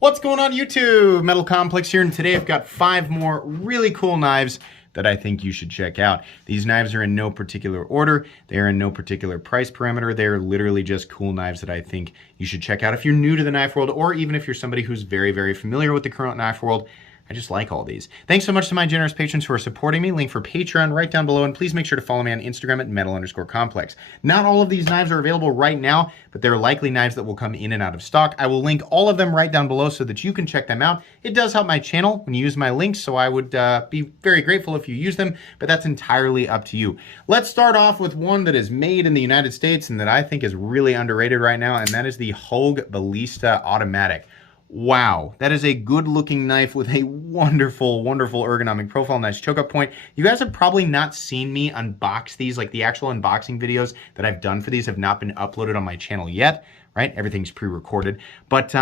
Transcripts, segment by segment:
What's going on YouTube? Metal Complex here, and today I've got 5 more really cool knives that I think you should check out. These knives are in no particular order. They are in no particular price parameter. They're literally just cool knives that I think you should check out if you're new to the knife world, or even if you're somebody who's very, very familiar with the current knife world. I just like all these. Thanks so much to my generous patrons who are supporting me. Link for Patreon right down below, and please make sure to follow me on Instagram at metal_complex. Not all of these knives are available right now, but they're likely knives that will come in and out of stock. I will link all of them right down below so that you can check them out. It does help my channel when you use my links, so I would be very grateful if you use them, but that's entirely up to you. Let's start off with one that is made in the United States and that I think is really underrated right now, and that is the Hog Ballista Automatic. Wow, that is a good-looking knife with a wonderful, wonderful ergonomic profile, nice choke-up point. You guys have probably not seen me unbox these, like the actual unboxing videos that I've done for these have not been uploaded on my channel yet, right? Everything's pre-recorded. But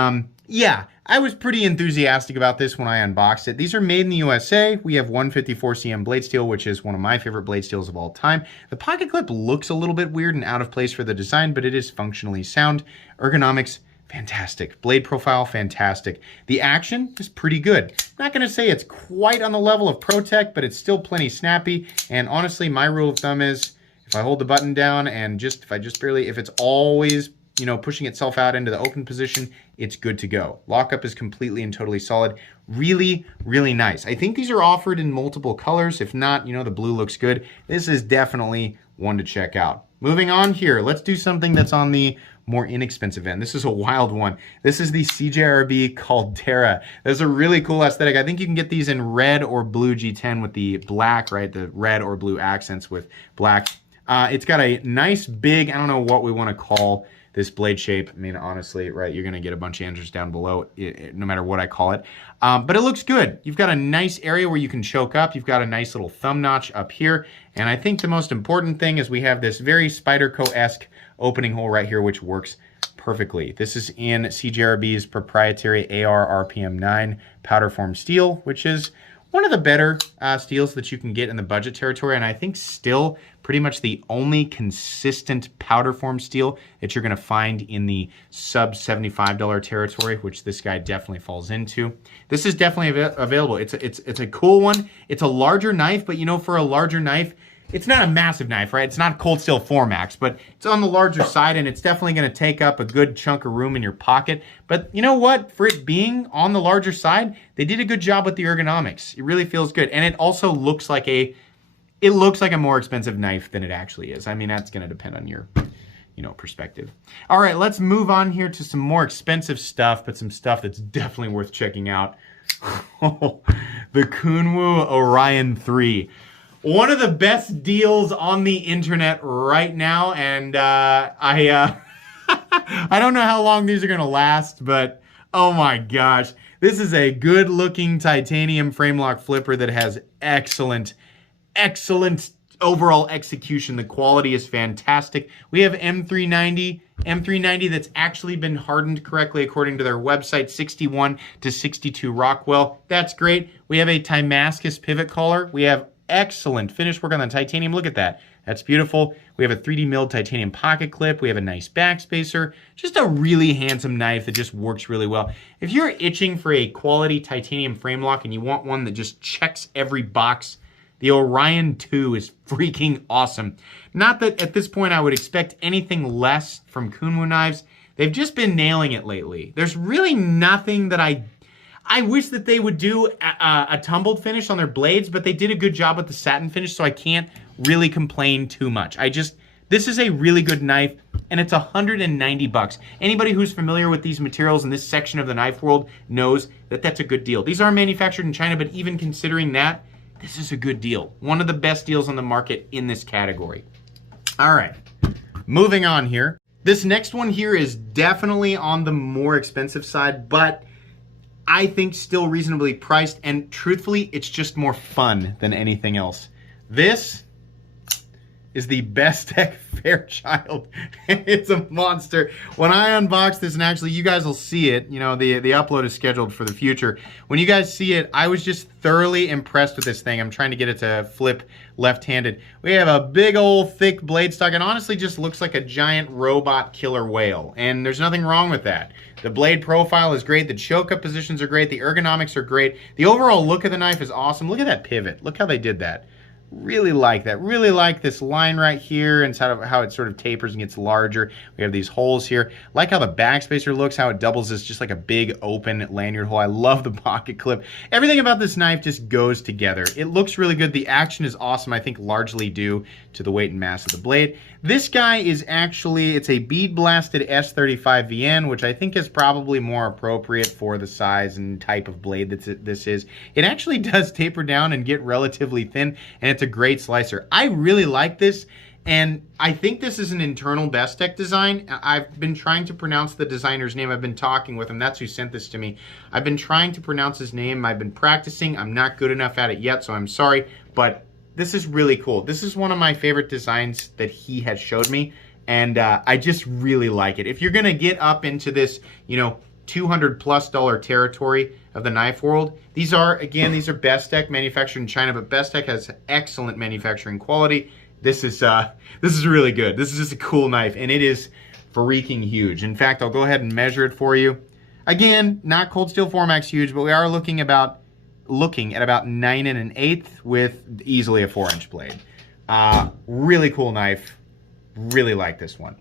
yeah, I was pretty enthusiastic about this when I unboxed it. These are made in the USA. We have 154 cm blade steel, which is one of my favorite blade steels of all time. The pocket clip looks a little bit weird and out of place for the design, but it is functionally sound. Ergonomics, fantastic. Blade profile, fantastic. The action is pretty good. Not going to say it's quite on the level of ProTech, but it's still plenty snappy. And honestly, my rule of thumb is if I hold the button down and if it's always, you know, pushing itself out into the open position, it's good to go. Lockup is completely and totally solid. Really, really nice. I think these are offered in multiple colors. If not, you know, the blue looks good. This is definitely one to check out. Moving on here, let's do something that's on the more inexpensive end. This is a wild one. This is the CJRB Caldera. That's a really cool aesthetic. I think you can get these in red or blue G10 with the black, right? The red or blue accents with black. It's got a nice big, I don't know what we want to call this blade shape. I mean, honestly, right, you're going to get a bunch of answers down below, no matter what I call it. But it looks good. You've got a nice area where you can choke up. You've got a nice little thumb notch up here. And I think the most important thing is we have this very Spyderco-esque opening hole right here, which works perfectly. This is in CJRB's proprietary AR RPM 9 powder form steel, which is one of the better steels that you can get in the budget territory, and I think still pretty much the only consistent powder form steel that you're going to find in the sub $75 territory, which this guy definitely falls into. This is definitely available. It's a cool one. It's a larger knife, but you know, for a larger knife, it's not a massive knife, right? It's not Cold Steel 4max, but it's on the larger side, and it's definitely going to take up a good chunk of room in your pocket. But you know what? For it being on the larger side, they did a good job with the ergonomics. It really feels good, and it also looks like a more expensive knife than it actually is. I mean, that's going to depend on your, you know, perspective. All right, let's move on here to some more expensive stuff, but some stuff that's definitely worth checking out. The Kumu Orion 3. One of the best deals on the internet right now, and I don't know how long these are gonna last, but oh my gosh, this is a good-looking titanium frame lock flipper that has excellent overall execution. The quality is fantastic. We have M390 that's actually been hardened correctly according to their website, 61 to 62 Rockwell. That's great. We have a Damascus pivot collar. We have excellent finish work on the titanium. Look at that. That's beautiful. We have a 3D milled titanium pocket clip. We have a nice backspacer. Just a really handsome knife that just works really well. If you're itching for a quality titanium frame lock and you want one that just checks every box, the Orion 2 is freaking awesome. Not that at this point I would expect anything less from Kumu knives. They've just been nailing it lately. There's really nothing that I wish that they would do a tumbled finish on their blades, but they did a good job with the satin finish, so I can't really complain too much. This is a really good knife, and it's 190 bucks. Anybody who's familiar with these materials in this section of the knife world knows that that's a good deal. These are manufactured in China, but even considering that, this is a good deal. One of the best deals on the market in this category. All right, moving on here. This next one here is definitely on the more expensive side, but I think still reasonably priced, and truthfully, it's just more fun than anything else. This is the Besttech Fairchild. It's a monster. When I unbox this, and actually you guys will see it, you know, the upload is scheduled for the future. When you guys see it, I was just thoroughly impressed with this thing. I'm trying to get it to flip left-handed. We have a big old thick blade stock, and honestly just looks like a giant robot killer whale, and there's nothing wrong with that. The blade profile is great, the choke up positions are great, the ergonomics are great, the overall look of the knife is awesome. Look at that pivot, look how they did that. Really like that. Really like this line right here and how it sort of tapers and gets larger. We have these holes here. Like how the backspacer looks, how it doubles as just like a big open lanyard hole. I love the pocket clip. Everything about this knife just goes together. It looks really good. The action is awesome, I think largely due to the weight and mass of the blade. This guy is actually, it's a bead blasted S35VN, which I think is probably more appropriate for the size and type of blade that this is. It actually does taper down and get relatively thin, and it's a great slicer. I really like this, and I think this is an internal Besttech design. I've been trying to pronounce the designer's name. I've been talking with him. That's who sent this to me. I've been trying to pronounce his name. I've been practicing. I'm not good enough at it yet, so I'm sorry, but this is really cool. This is one of my favorite designs that he has showed me, and I just really like it. If you're gonna get up into this, you know, $200+ territory of the knife world, these are Besttech, manufactured in China, but Besttech has excellent manufacturing quality. This is really good. This is just a cool knife, and it is freaking huge. In fact, I'll go ahead and measure it for you. Again, not cold steel Formax huge, but we are looking at about 9 1/8 with easily a 4-inch blade. Really cool knife. Really like this one.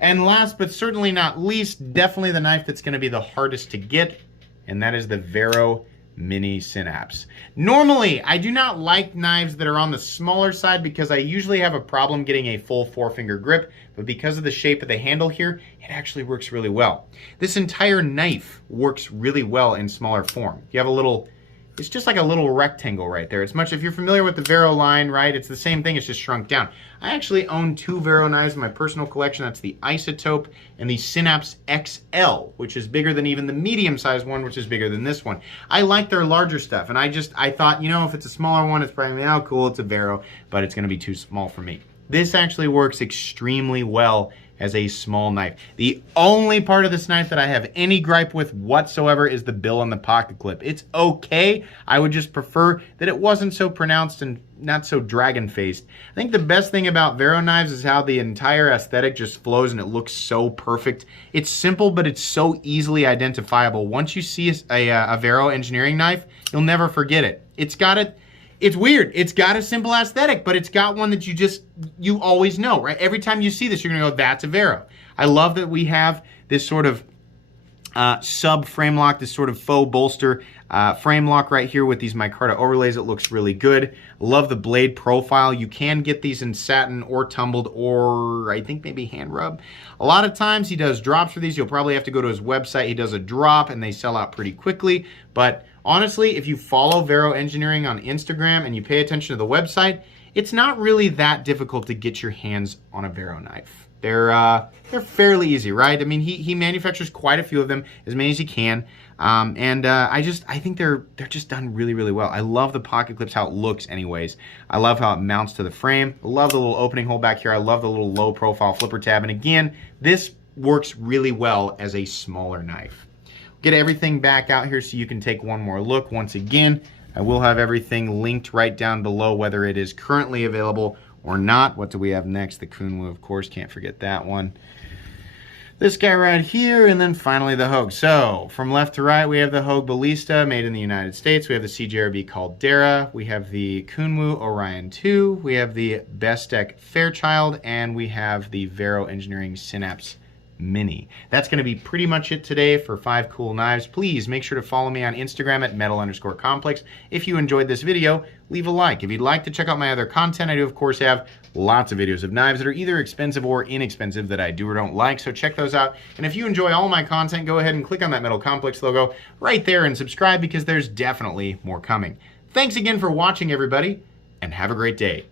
And last but certainly not least, definitely the knife that's going to be the hardest to get, and that is the Vero Mini Synapse. Normally, I do not like knives that are on the smaller side because I usually have a problem getting a full 4-finger grip, but because of the shape of the handle here, it actually works really well. This entire knife works really well in smaller form. You have a little, it's just like a little rectangle right there. It's much, if you're familiar with the Vero line, right, it's the same thing, it's just shrunk down. I actually own 2 Vero knives in my personal collection. That's the Isotope and the Synapse XL, which is bigger than even the medium-sized one, which is bigger than this one. I like their larger stuff, and I thought, you know, if it's a smaller one, it's probably, oh, cool, it's a Vero, but it's gonna be too small for me. This actually works extremely well as a small knife. The only part of this knife that I have any gripe with whatsoever is the bill and the pocket clip. It's okay. I would just prefer that it wasn't so pronounced and not so dragon-faced. I think the best thing about Vero knives is how the entire aesthetic just flows and it looks so perfect. It's simple, but it's so easily identifiable. Once you see a Vero engineering knife, you'll never forget it. It's weird. It's got a simple aesthetic, but it's got one that you always know, right? Every time you see this, you're gonna go, that's a Vero. I love that we have this sort of sub frame lock, this sort of faux bolster frame lock right here with these micarta overlays. It looks really good. Love the blade profile. You can get these in satin or tumbled or I think maybe hand rub. A lot of times he does drops for these. You'll probably have to go to his website. He does a drop and they sell out pretty quickly. But honestly, if you follow Vero Engineering on Instagram and you pay attention to the website, it's not really that difficult to get your hands on a Vero knife. They're fairly easy, right? I mean, he manufactures quite a few of them, as many as he can, I think they're just done really, really well. I love the pocket clips, how it looks anyways. I love how it mounts to the frame. I love the little opening hole back here. I love the little low profile flipper tab. And again, this works really well as a smaller knife. Get everything back out here so you can take one more look. Once again, I will have everything linked right down below, whether it is currently available or not. What do we have next? The Kumu, of course, can't forget that one. This guy right here, and then finally the Hog. So, from left to right, we have the Hog Ballista, made in the United States. We have the CJRB Caldera. We have the Kumu Orion 2. We have the Besttech Fairchild, and we have the Vero Engineering Synapse Mini. That's going to be pretty much it today for 5 cool knives. Please make sure to follow me on Instagram at metal_complex. If you enjoyed this video, leave a like. If you'd like to check out my other content, I do of course have lots of videos of knives that are either expensive or inexpensive that I do or don't like, so check those out. And if you enjoy all my content, go ahead and click on that Metal Complex logo right there and subscribe because there's definitely more coming. Thanks again for watching, everybody, and have a great day.